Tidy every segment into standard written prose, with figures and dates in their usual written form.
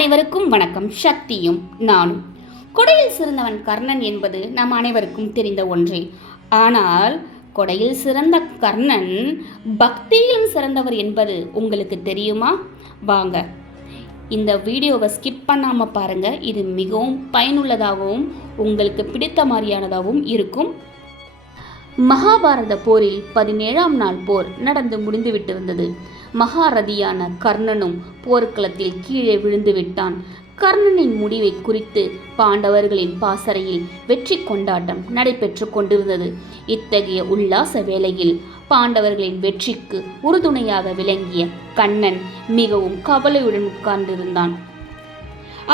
அனைவருக்கும் வணக்கம். சக்தியும் நானும். கொடையில் சிறந்தவன் கர்ணன் என்பது நம் அனைவருக்கும் தெரிந்த ஒன்றே. ஆனால் கொடையில் சிறந்த கர்ணன் பக்தியிலும் சிறந்தவர் என்பது உங்களுக்கு தெரியுமா? வாங்க இந்த வீடியோவை ஸ்கிப் பண்ணாமல் பாருங்கள். இது மிகவும் பயனுள்ளதாகவும் உங்களுக்கு பிடித்த மாதிரியானதாகவும் இருக்கும். மகாபாரத போரில் 17ஆம் நாள் போர் நடந்து முடிந்துவிட்டிருந்தது. மகாரதியான கர்ணனும் போர்க்களத்தில் கீழே விழுந்து விட்டான். கர்ணனின் முடிவை குறித்து பாண்டவர்களின் பாசறையில் வெற்றி கொண்டாட்டம் நடைபெற்று கொண்டிருந்தது. இத்தகைய உல்லாச வேளையில் பாண்டவர்களின் வெற்றிக்கு உறுதுணையாக விளங்கிய கண்ணன் மிகவும் கவலையுடன் உட்கார்ந்திருந்தான்.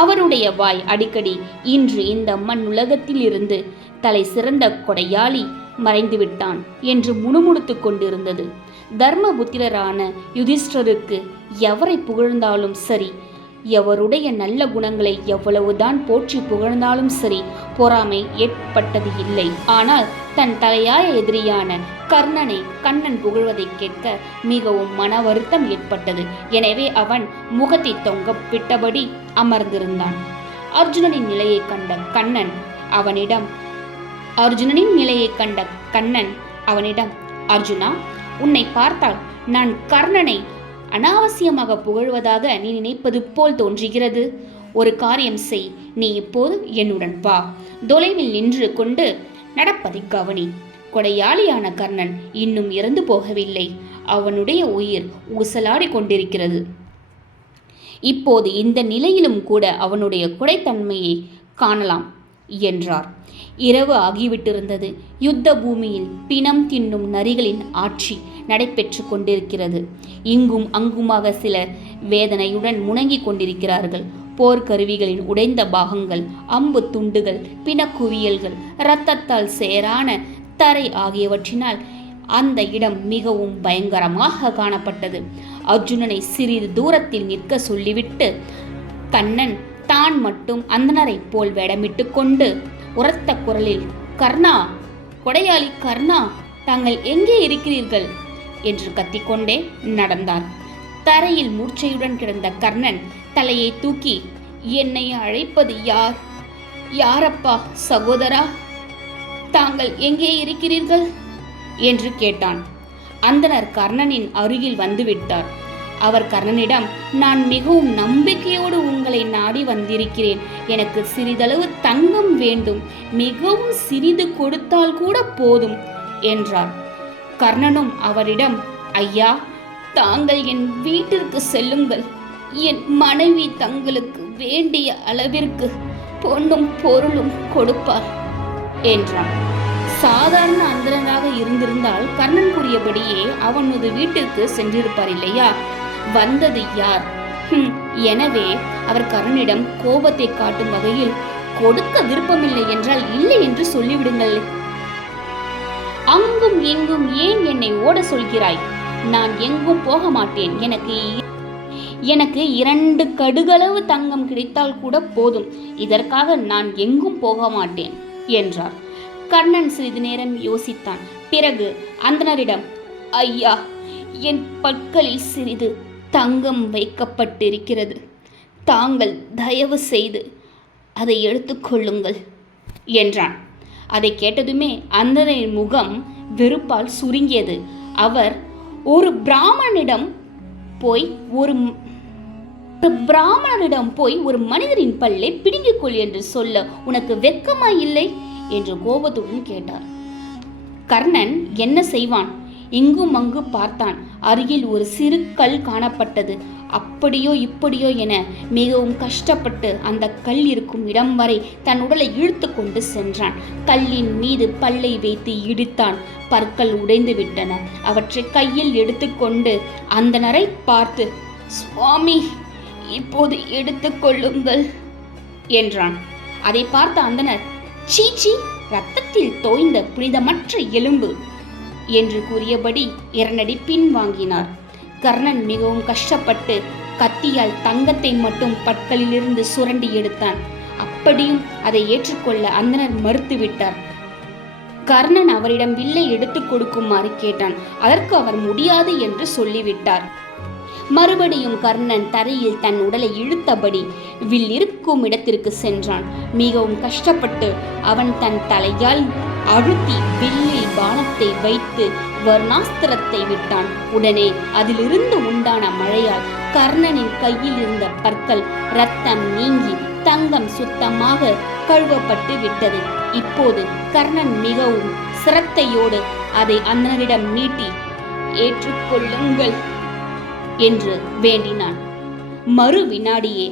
அவருடைய வாய் அடிக்கடி இன்று இந்த மண் உலகத்தில் இருந்து தலை சிறந்த கொடையாளி மறைந்துவிட்டான் என்று முணுமுணுத்து கொண்டிருந்தது. தர்மபுத்திரரான யுதிஷ்டருக்கு எவரை புகழ்ந்தாலும் சரி, எவருடைய நல்ல குணங்களை எவ்வளவுதான் போற்றி புகழ்ந்தாலும் சரி, பொறாமை ஏற்பட்டது இல்லை. ஆனால் தன் தலையாய எதிரியான கர்ணனை கண்ணன் புகழ்வதை கேட்க மிகவும் மன வருத்தம் ஏற்பட்டது. எனவே அவன் முகத்தை தொங்க விட்டபடி அமர்ந்திருந்தான். அர்ஜுனனின் நிலையை கண்ட கண்ணன் அவனிடம் அர்ஜுனா, உன்னை பார்த்தால் நான் கர்ணனை அனாவசியமாக புகழ்வதாக நீ நினைப்பது போல் தோன்றுகிறது. ஒரு காரியம் செய். நீ இப்போது என்னுடன் வா. தொலைவில் நின்று கொண்டு நடப்பதை கவனி. கொடையாளியான கர்ணன் இன்னும் இறந்து போகவில்லை. அவனுடைய உயிர் ஊசலாடி கொண்டிருக்கிறது. இப்போது இந்த நிலையிலும் கூட அவனுடைய கொடைத்தன்மையை காணலாம் என்றார். இரவு ஆகிவிட்டிருந்தது. யுத்த பூமியில் பிணம் தின்னும் நரிகளின் ஆட்சி நடைபெற்று கொண்டிருக்கிறது. இங்கும் அங்குமாக சிலர் வேதனையுடன் முணங்கிக் கொண்டிருக்கிறார்கள். போர்க்கருவிகளின் உடைந்த பாகங்கள், அம்பு துண்டுகள், பிணக்குவியல்கள், இரத்தத்தால் சேரான தரை ஆகியவற்றினால் அந்த இடம் மிகவும் பயங்கரமாக காணப்பட்டது. அர்ஜுனனை சிறிது தூரத்தில் நிற்க சொல்லிவிட்டு கண்ணன் தான் மட்டும் அந்தனரை போல் வேடமிட்டு கொண்டு உரத்த குரலில், கர்ணா, கொடையாளி கர்ணா, தாங்கள் எங்கே இருக்கிறீர்கள் என்று கத்திக்கொண்டே நடந்தார். தரையில் மூர்ச்சையுடன் கிடந்த கர்ணன் தலையை தூக்கி, என்னை அழைப்பது யார்? யாரப்பா சகோதரா, தாங்கள் எங்கே இருக்கிறீர்கள் என்று கேட்டான். அந்தனர் கர்ணனின் அருகில் வந்துவிட்டார். அவர் கர்ணனிடம், நான் மிகவும் நம்பிக்கையோடு உங்களை நாடி வந்திருக்கிறேன். எனக்கு சிறிதளவு தங்கம் வேண்டும். மிகவும் சிறிது கொடுத்தால் கூட போதும் என்றார். கர்ணனும் அவரிடம், ஐயா, தாங்கள் என் வீட்டிற்கு செல்லுங்கள். என் மனைவி தங்களுக்கு வேண்டிய அளவிற்கு பொன்னும் பொருளும் கொடுப்பார் என்றான். சாதாரண அந்தரனாக இருந்திருந்தால் கர்ணன் கூறியபடியே அவனது வீட்டிற்கு சென்றிருப்பார் இல்லையா? வந்தது யார்? எனவே அவர் கர்ணனிடம் கோபத்தை காட்டும் வகையில், கொடுக்க விருப்பமில்லை என்றால் இல்லை என்று சொல்லிவிடுங்கள். அங்கும் எங்கும் ஏன் என்னை ஓட சொல்கிறாய்? நான் எங்கும் போக மாட்டேன். எனக்கு 2 கடுகளவு தங்கம் கிடைத்தால் கூட போதும். இதற்காக நான் எங்கும் போக மாட்டேன் என்றார். கர்ணன் சிறிது நேரம் யோசித்தான். பிறகு அந்தனரிடம், ஐயா, என் பற்களில் சிறிது தங்கம் வைக்கப்பட்டிருக்கிறது. தாங்கள் தயவு செய்து அதை எடுத்துக்கொள்ளுங்கள் என்றான். அதை கேட்டதுமே அந்தனரின் முகம் வெறுப்பால் சுருங்கியது. அவர், ஒரு பிராமணனிடம் போய் ஒரு மனிதரின் பல்லை பிடுங்கிக் கொள் என்று சொல்ல உனக்கு வெட்கமா இல்லை என்று கோபத்துடன் கேட்டார். கர்ணன் என்ன செய்வான்? இங்கும் அங்கு பார்த்தான். அருகில் ஒரு சிறு கல் காணப்பட்டது. அப்படியோ இப்படியோ என மிகவும் கஷ்டப்பட்டு அந்த கல் இருக்கும் இடம் வரை தன் உடலை இழுத்து கொண்டு சென்றான். கல்லின் மீது பல்லை வைத்து இடித்தான். பற்கள் உடைந்து விட்டன. அவற்றை கையில் எடுத்துக்கொண்டு அந்தனரை பார்த்து, சுவாமி, இப்போது எடுத்துக்கொள்ளுங்கள் என்றான். அதை பார்த்த அந்தனர், சீச்சி, இரத்தத்தில் தோய்ந்த புனிதமற்ற எலும்பு என்று கூறியபடி 2 அடி பின் வாங்கினார். கர்ணன் மிகவும் கஷ்டப்பட்டு கத்தியால் தங்கத்தை மட்டும் பற்களிலிருந்து சுரண்டி எடுத்தான். அப்படியும் அதை ஏற்றுக்கொள்ள அந்தனர் மறுத்துவிட்டார். கர்ணன் அவரிடம் வில்லை எடுத்துக் கொடுக்குமாறு கேட்டான். அதற்கு அவர் முடியாது என்று சொல்லிவிட்டார். மறுபடியும் கர்ணன் தரையில் தன் உடலை இழுத்தபடி வில் இருக்கும் இடத்திற்கு சென்றான். மிகவும் கஷ்டப்பட்டு அவன் தன் தலையால் அழுத்தி வில்லில் பானத்தை வைத்து வர்ணாஸ்திரத்தை விட்டான். உடனே அதிலிருந்து உண்டான மழையால் கர்ணனின் கையில் இருந்த பற்கள் இரத்தம் நீங்கி தங்கம் சுத்தமாக கழுவப்பட்டு விட்டது. இப்போது கர்ணன் மிகவும் சிரத்தையோடு அதை அண்ணனிடம் நீட்டி, ஏற்றுக்கொள்ளுங்கள் என்று வேண்டினான். மறு வினாடியே,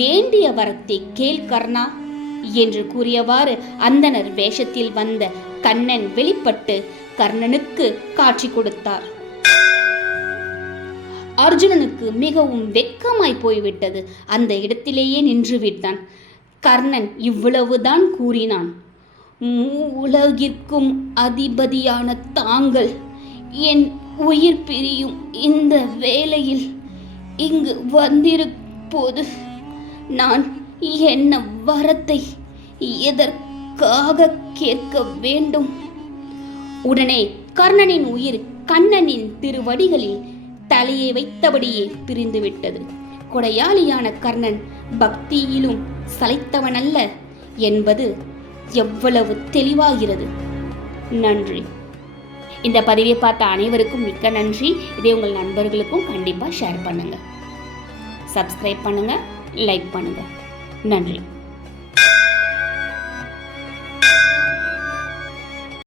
வேண்டிய வரத்தை கேள் கர்ணா என்று கூறியவாறு அந்தனர் வேஷத்தில் வந்த கண்ணன் வெளிப்பட்டு கர்ணனுக்கு காட்சி கொடுத்தார். அர்ஜுனனுக்கு மிகவும் வெட்கமாய் போய்விட்டது. அந்த இடத்திலேயே நின்று விட்டான். கர்ணன் இவ்வளவுதான் கூறினான். உலகிற்கும் அதிபதியான தாங்கள் என் உயிர் பிரியும் இந்த வேளையில் இங்கு வந்திருப்போது நான் என்ன வரத்தை எதற்காக கேட்க வேண்டும்? உடனே கர்ணனின் உயிர் கண்ணனின் திருவடிகளில் தலையை வைத்தபடியே பிரிந்துவிட்டது. கொடையாளியான கர்ணன் பக்தியிலும் சளைத்தவனல்ல என்பது எவ்வளவு தெளிவாகிறது. நன்றி. இந்த பதிவை பார்த்த அனைவருக்கும் மிக்க நன்றி. இதை உங்கள் நண்பர்களுக்கும் கண்டிப்பாக ஷேர் பண்ணுங்க, சப்ஸ்கிரைப் பண்ணுங்க, லைக் பண்ணுங்க. நன்றி.